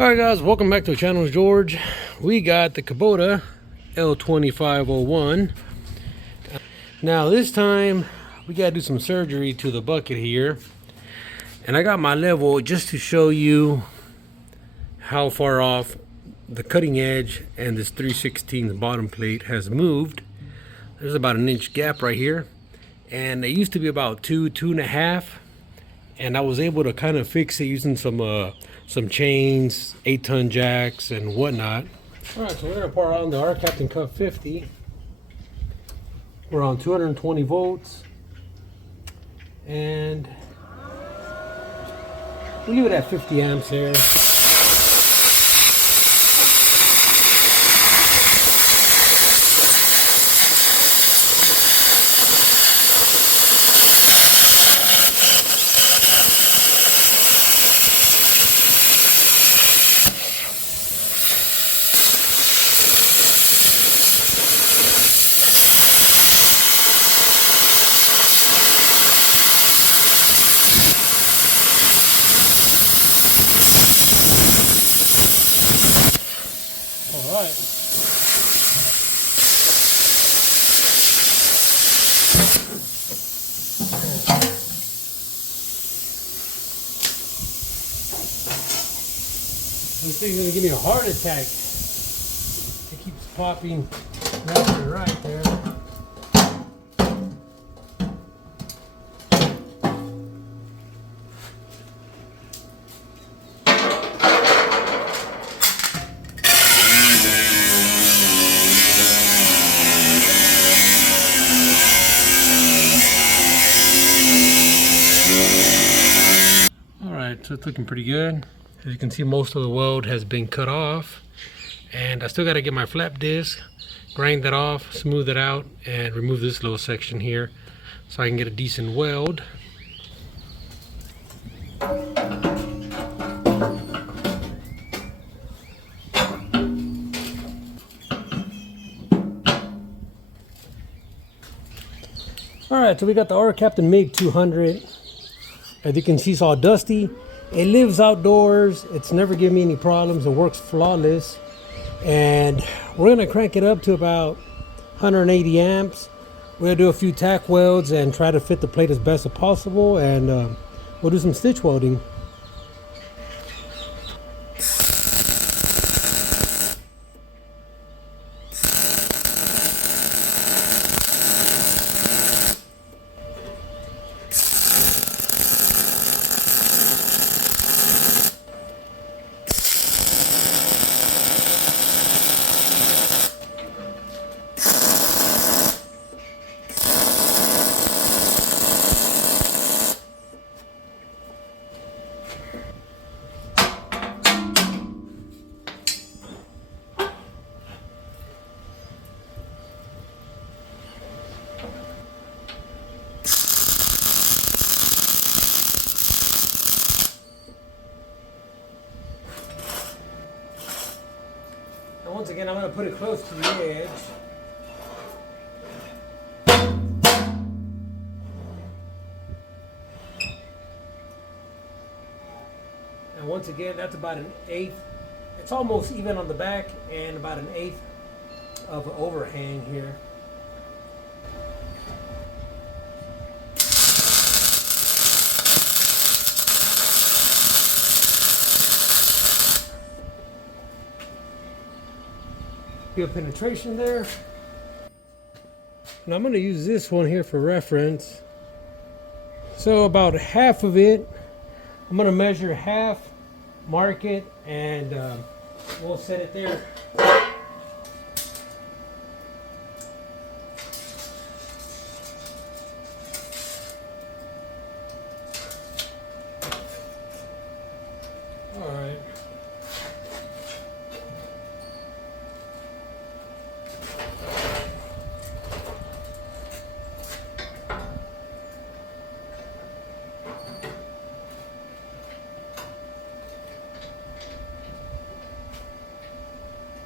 Alright guys, welcome back to the channel. George. We got the Kubota L2501. Now this time we gotta do some surgery to the bucket here, and I got my level just to show you how far off the cutting edge and this 3/16 bottom plate has moved. There's about an inch gap right here, and it used to be about 2.5, and I was able to kind of fix it using some chains, 8-ton jacks, and whatnot. All right, so we're gonna power on the Arccaptain Cup 50. We're on 220 volts, and we'll leave it at 50 amps there. Alright. This thing's gonna give me a heart attack. It keeps popping left and right there. So it's looking pretty good. As you can see, most of the weld has been cut off, and I still got to get my flap disc, grind that off, smooth it out, and remove this little section here so I can get a decent weld. Alright, so we got the Arccaptain MiG 200. As you can see, it's all dusty. It lives outdoors. It's never given me any problems. It works flawless. And we're gonna crank it up to about 180 amps. We're gonna do a few tack welds and try to fit the plate as best as possible. And we'll do some stitch welding. Once again, I'm going to put it close to the edge. And once again, that's about an 1/8. It's almost even on the back, and about an 1/8 of an overhang here. Good penetration there. And I'm going to use this one here for reference. So about half of it, I'm going to measure half, mark it, and we'll set it there. All right.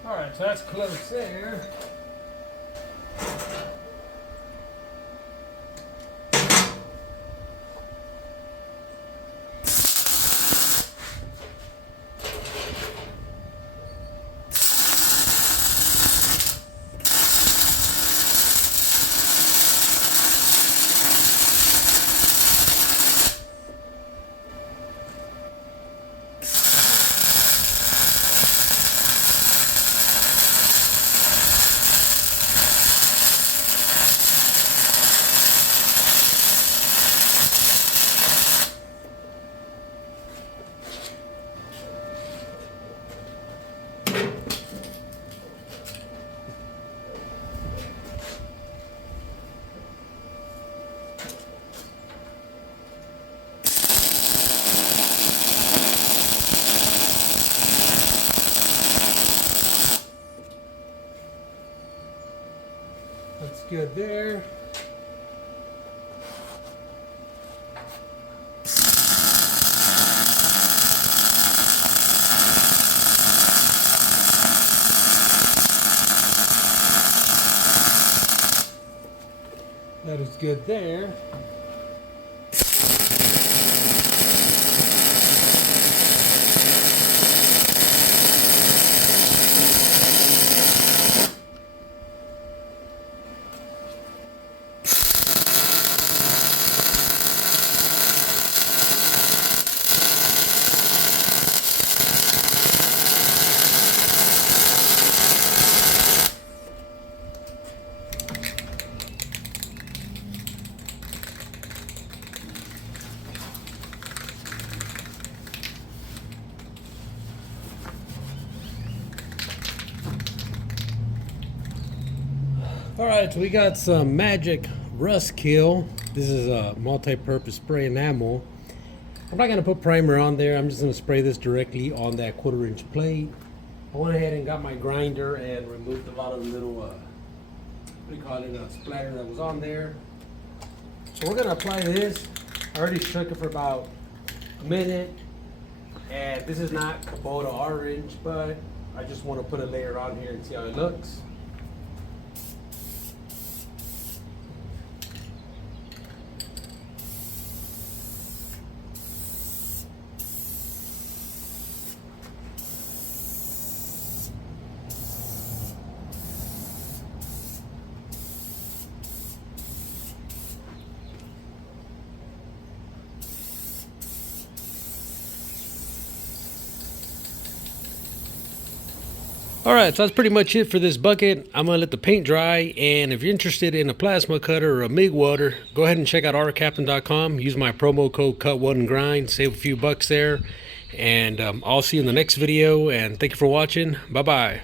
Alright, so that's close there. good there. That is good there. Alright, so we got some Magic Rust Kill. This is a multi-purpose spray enamel. I'm not going to put primer on there. I'm just going to spray this directly on that 1/4 inch plate. I went ahead and got my grinder and removed a lot of the little, what do you call it, splatter that was on there. So we're going to apply this. I already shook it for about a minute. And this is not Kubota orange, but I just want to put a layer on here and see how it looks. Alright, so that's pretty much it for this bucket. I'm going to let the paint dry, and if you're interested in a plasma cutter or a MIG welder, go ahead and check out Arccaptain.com. Use my promo code Cut Weld and Grind, save a few bucks there, and I'll see you in the next video, and thank you for watching. Bye-bye.